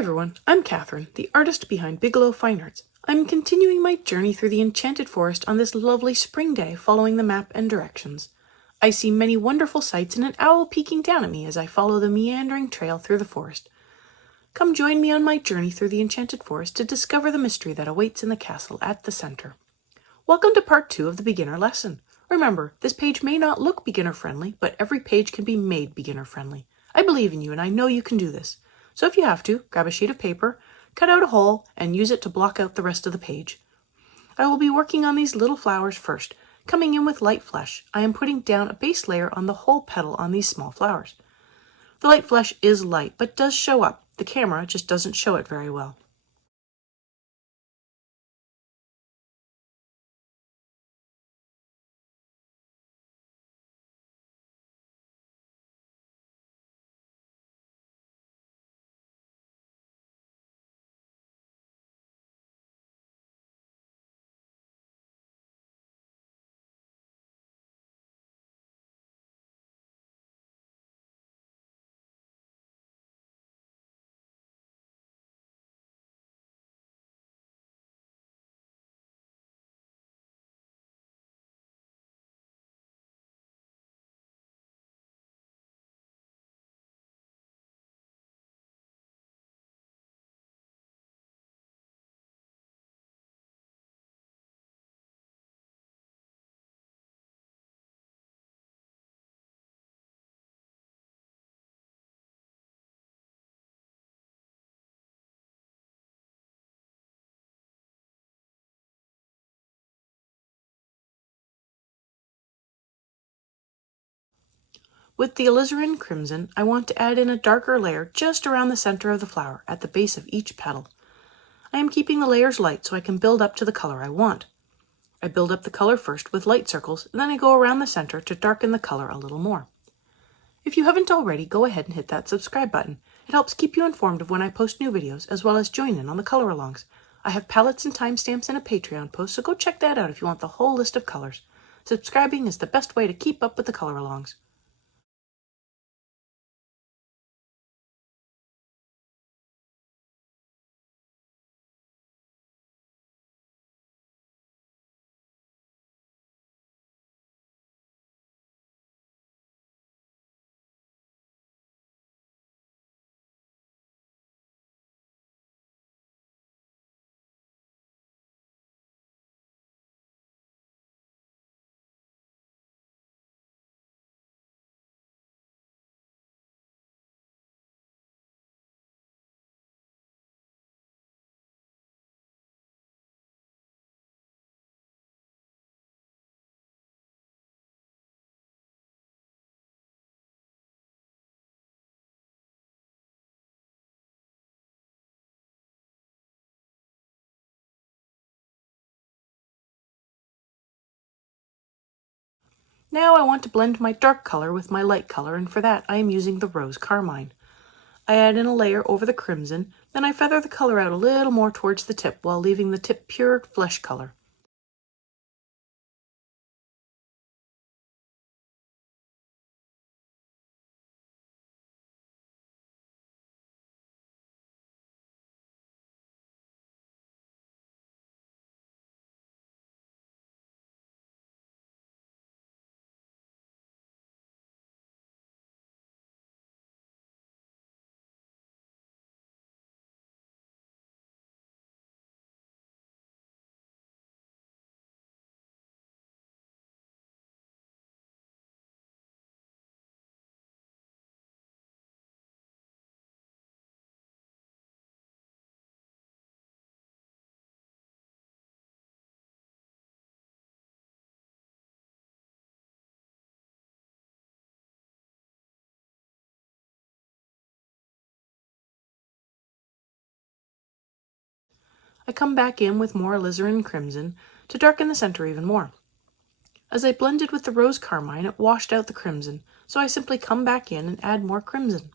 everyone, I'm Catherine, the artist behind Bigelow Fine Arts. I'm continuing my journey through the Enchanted Forest on this lovely spring day following the map and directions. I see many wonderful sights and an owl peeking down at me as I follow the meandering trail through the forest. Come join me on my journey through the Enchanted Forest to discover the mystery that awaits in the castle at the center. Welcome to part 2 of the beginner lesson. Remember, this page may not look beginner-friendly, but every page can be made beginner-friendly. I believe in you and I know you can do this. So if you have to, grab a sheet of paper, cut out a hole, and use it to block out the rest of the page. I will be working on these little flowers first. Coming in with light flesh, I am putting down a base layer on the whole petal on these small flowers. The light flesh is light, but does show up. The camera just doesn't show it very well. With the alizarin crimson, I want to add in a darker layer just around the center of the flower, at the base of each petal. I am keeping the layers light so I can build up to the color I want. I build up the color first with light circles, and then I go around the center to darken the color a little more. If you haven't already, go ahead and hit that subscribe button. It helps keep you informed of when I post new videos, as well as join in on the color alongs. I have palettes and timestamps in a Patreon post, so go check that out if you want the whole list of colors. Subscribing is the best way to keep up with the color alongs. Now I want to blend my dark color with my light color, and for that I am using the rose carmine. I add in a layer over the crimson, then I feather the color out a little more towards the tip while leaving the tip pure flesh color. I come back in with more alizarin crimson to darken the center even more. As I blended with the rose carmine, it washed out the crimson, so I simply come back in and add more crimson.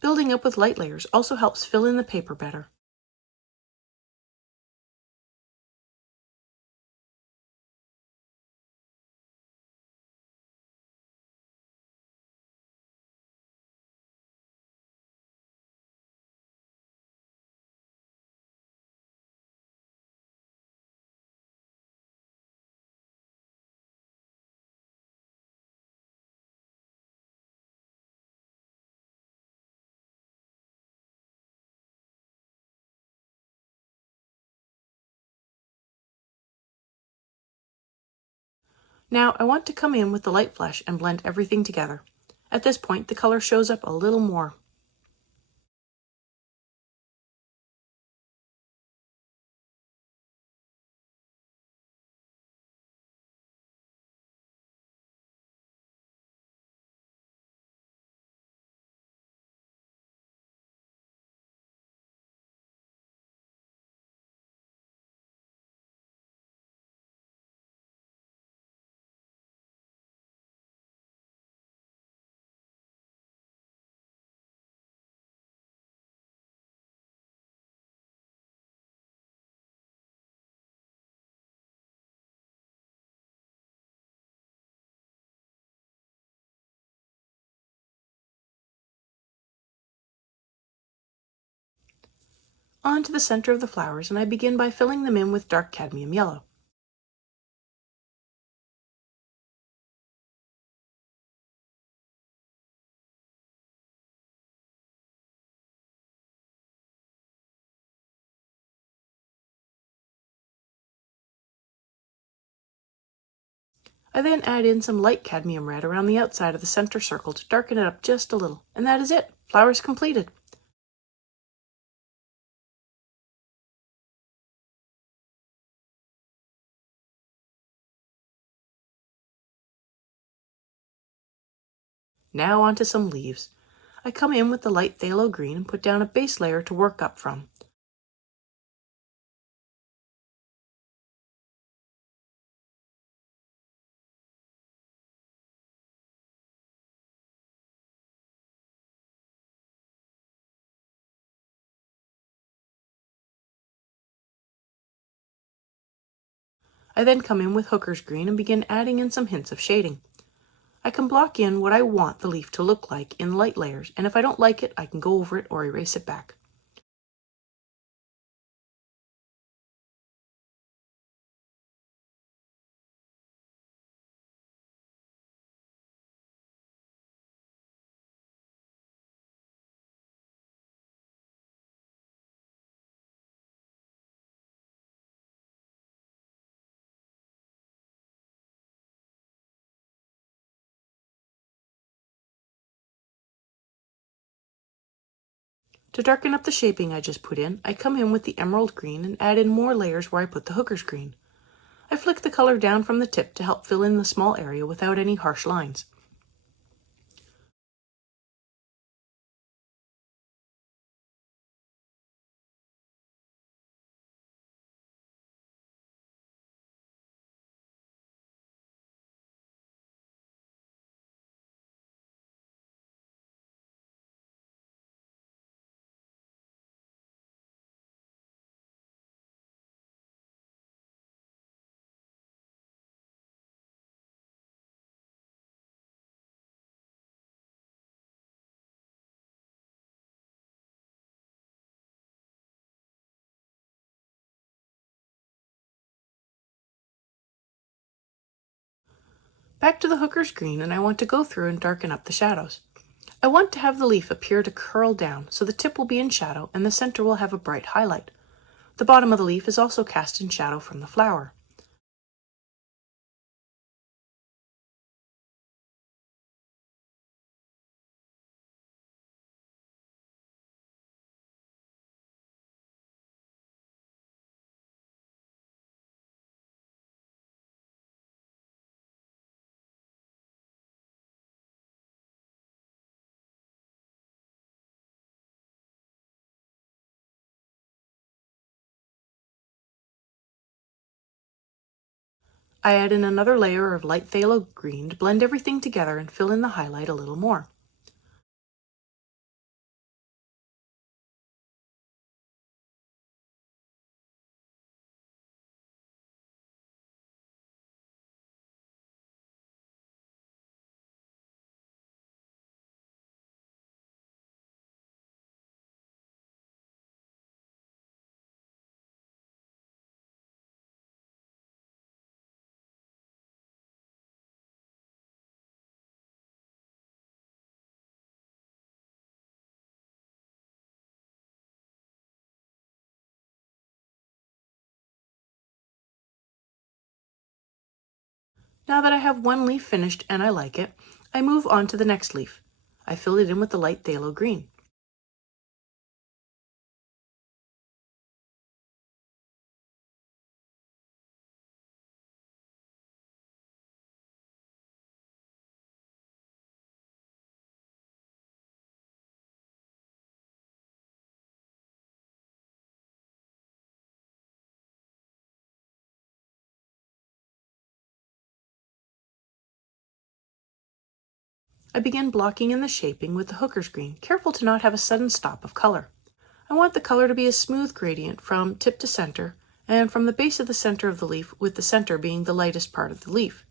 Building up with light layers also helps fill in the paper better. Now I want to come in with the light flesh and blend everything together. At this point, the color shows up a little more. On to the center of the flowers, and I begin by filling them in with dark cadmium yellow. I then add in some light cadmium red around the outside of the center circle to darken it up just a little, and that is it. Flowers completed. Now on to some leaves. I come in with the light phthalo green and put down a base layer to work up from. I then come in with hooker's green and begin adding in some hints of shading. I can block in what I want the leaf to look like in light layers, and if I don't like it, I can go over it or erase it back. To darken up the shaping I just put in, I come in with the emerald green and add in more layers where I put the hooker's green. I flick the color down from the tip to help fill in the small area without any harsh lines. Back to the hooker's green, and I want to go through and darken up the shadows. I want to have the leaf appear to curl down so the tip will be in shadow and the center will have a bright highlight. The bottom of the leaf is also cast in shadow from the flower. I add in another layer of light phthalo green to blend everything together and fill in the highlight a little more. Now that I have one leaf finished and I like it, I move on to the next leaf. I fill it in with the light phthalo green. I begin blocking in the shaping with the hooker's green, careful to not have a sudden stop of color. I want the color to be a smooth gradient from tip to center, and from the base of the center of the leaf, with the center being the lightest part of the leaf.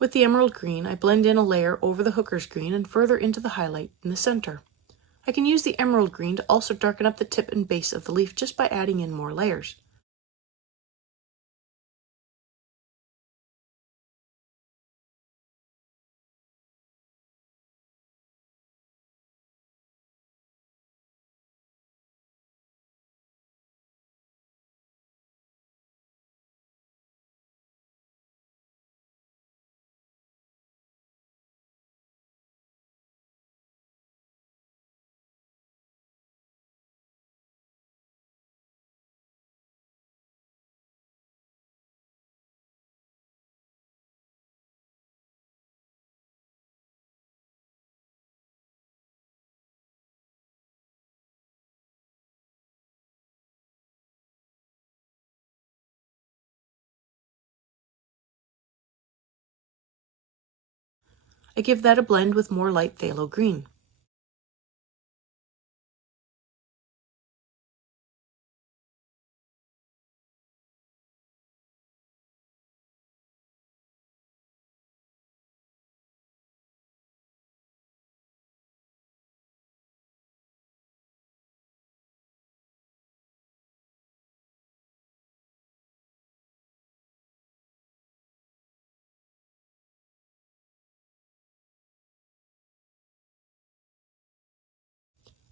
With the emerald green, I blend in a layer over the hooker's green and further into the highlight in the center. I can use the emerald green to also darken up the tip and base of the leaf just by adding in more layers. I give that a blend with more light phthalo green.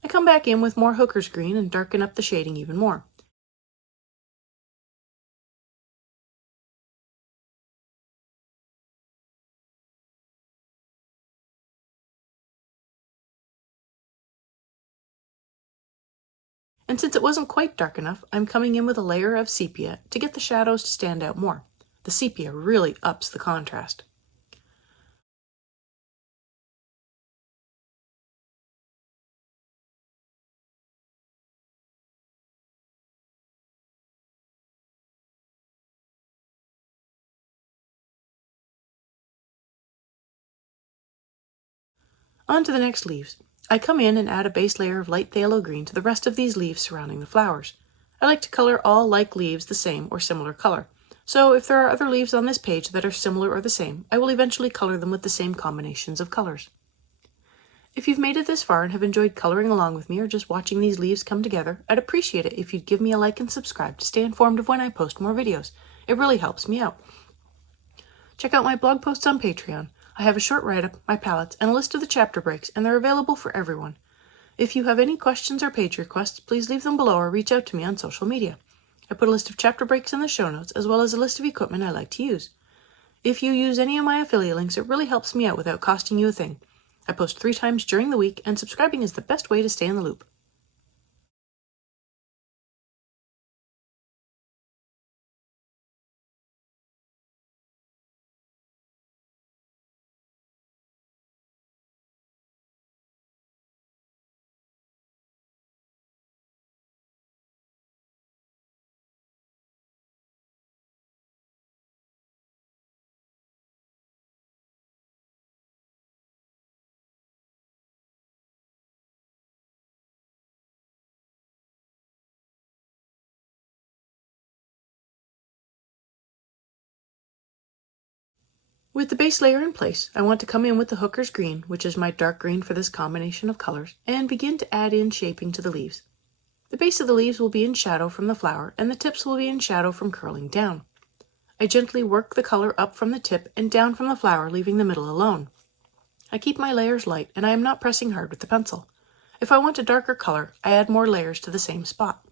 I come back in with more hooker's green and darken up the shading even more. And since it wasn't quite dark enough, I'm coming in with a layer of sepia to get the shadows to stand out more. The sepia really ups the contrast. On to the next leaves. I come in and add a base layer of light phthalo green to the rest of these leaves surrounding the flowers. I like to color all like leaves the same or similar color. So if there are other leaves on this page that are similar or the same, I will eventually color them with the same combinations of colors. If you've made it this far and have enjoyed coloring along with me or just watching these leaves come together, I'd appreciate it if you'd give me a like and subscribe to stay informed of when I post more videos. It really helps me out. Check out my blog posts on Patreon. I have a short write-up, my palettes, and a list of the chapter breaks, and they're available for everyone. If you have any questions or page requests, please leave them below or reach out to me on social media. I put a list of chapter breaks in the show notes, as well as a list of equipment I like to use. If you use any of my affiliate links, it really helps me out without costing you a thing. I post 3 times during the week, and subscribing is the best way to stay in the loop. With the base layer in place, I want to come in with the hooker's green, which is my dark green for this combination of colors, and begin to add in shaping to the leaves. The base of the leaves will be in shadow from the flower, and the tips will be in shadow from curling down. I gently work the color up from the tip and down from the flower, leaving the middle alone. I keep my layers light, and I am not pressing hard with the pencil. If I want a darker color, I add more layers to the same spot.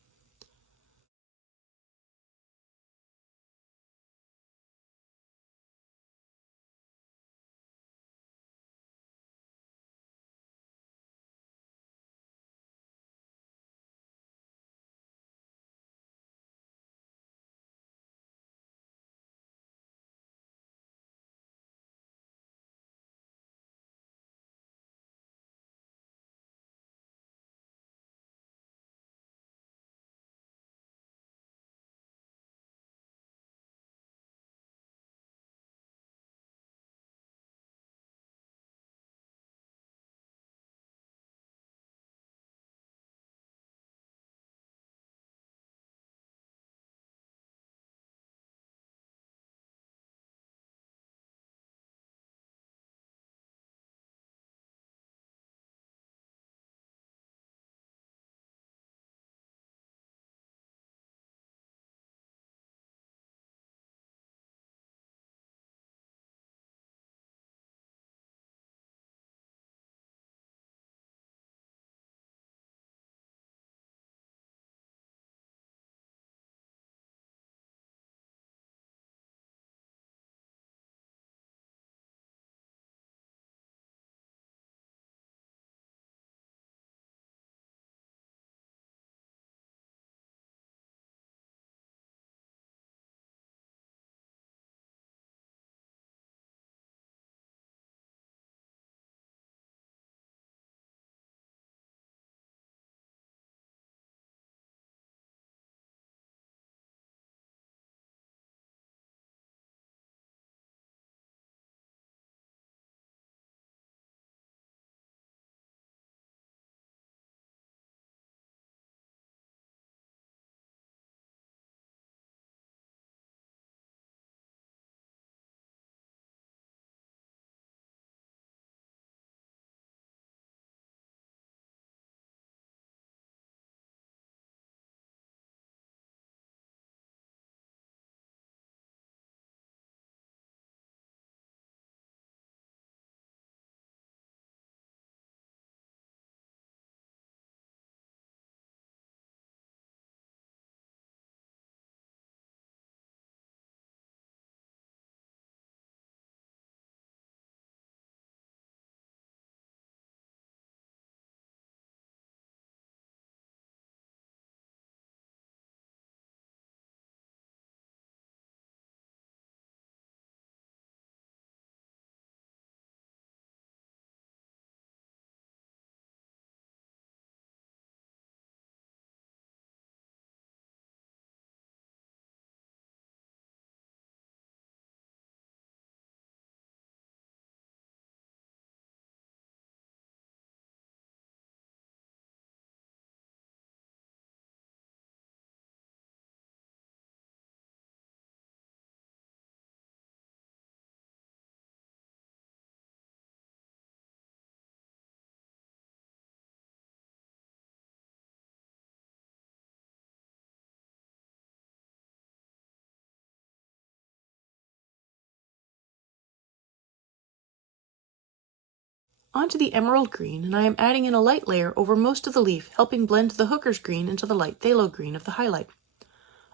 Onto the emerald green, and I am adding in a light layer over most of the leaf, helping blend the hooker's green into the light phthalo green of the highlight.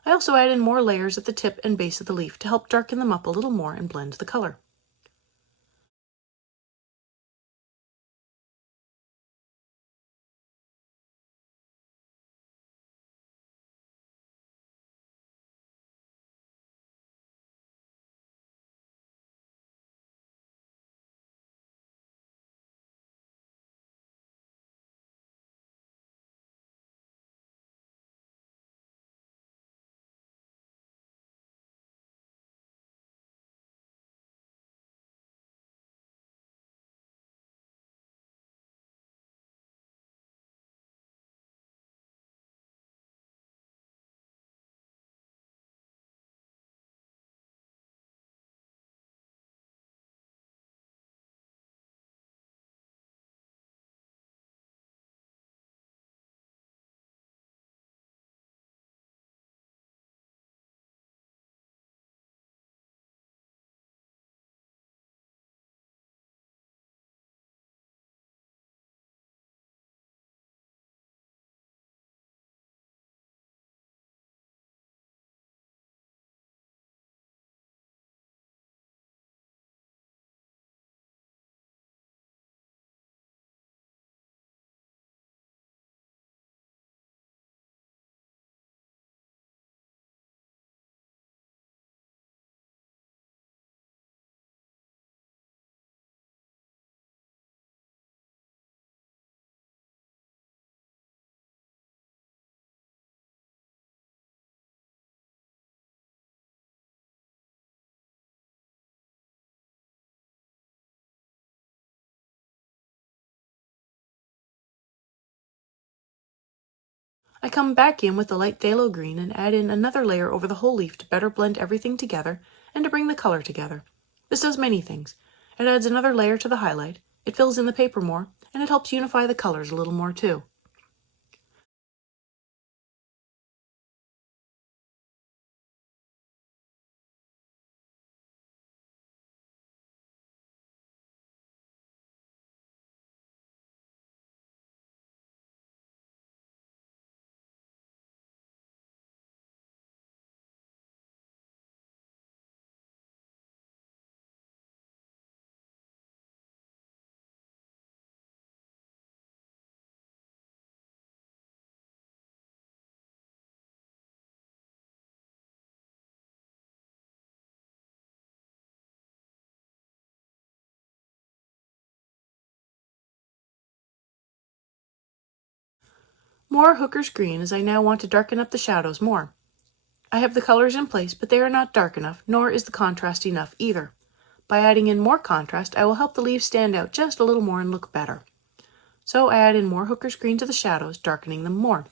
I also add in more layers at the tip and base of the leaf to help darken them up a little more and blend the color. I come back in with the light phthalo green and add in another layer over the whole leaf to better blend everything together and to bring the color together. This does many things. It adds another layer to the highlight, it fills in the paper more, and it helps unify the colors a little more too. More Hooker's green, as I now want to darken up the shadows more. I have the colors in place, but they are not dark enough, nor is the contrast enough either. By adding in more contrast, I will help the leaves stand out just a little more and look better. So I add in more Hooker's green to the shadows, darkening them more.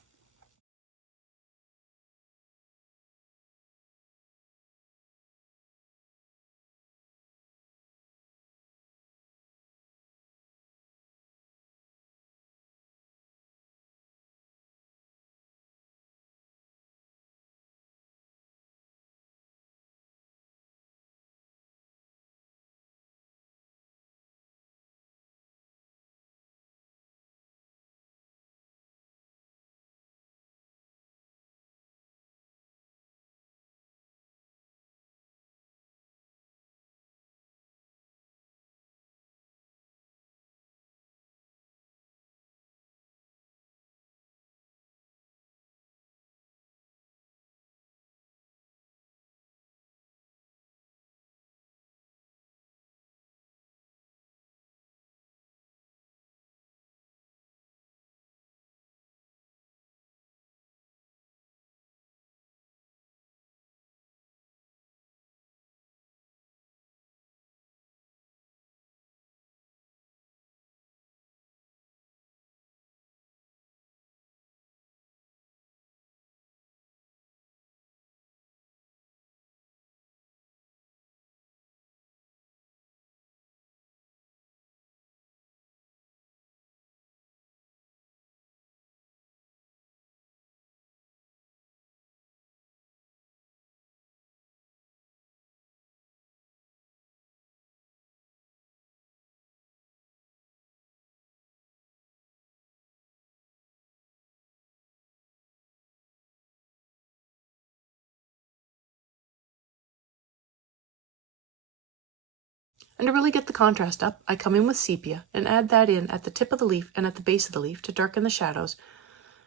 And to really get the contrast up, I come in with sepia and add that in at the tip of the leaf and at the base of the leaf to darken the shadows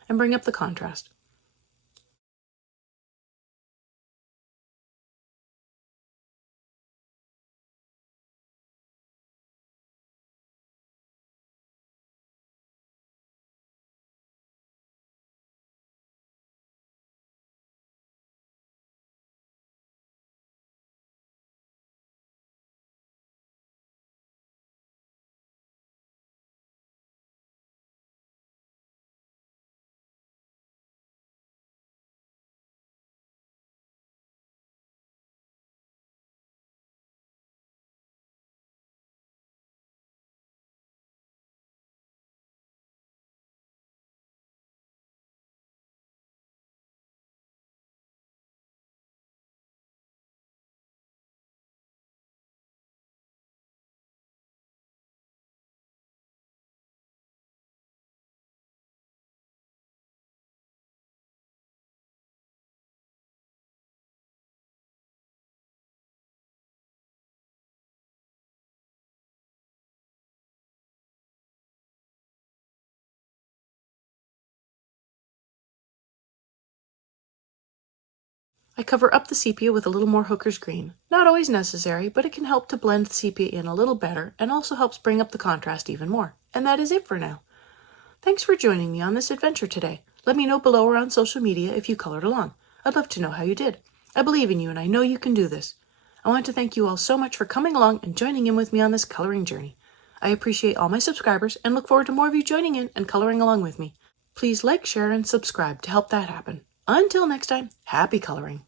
and bring up the contrast. I cover up the sepia with a little more Hooker's green. Not always necessary, but it can help to blend the sepia in a little better and also helps bring up the contrast even more. And that is it for now. Thanks for joining me on this adventure today. Let me know below or on social media if you colored along. I'd love to know how you did. I believe in you and I know you can do this. I want to thank you all so much for coming along and joining in with me on this coloring journey. I appreciate all my subscribers and look forward to more of you joining in and coloring along with me. Please like, share, and subscribe to help that happen. Until next time, happy coloring!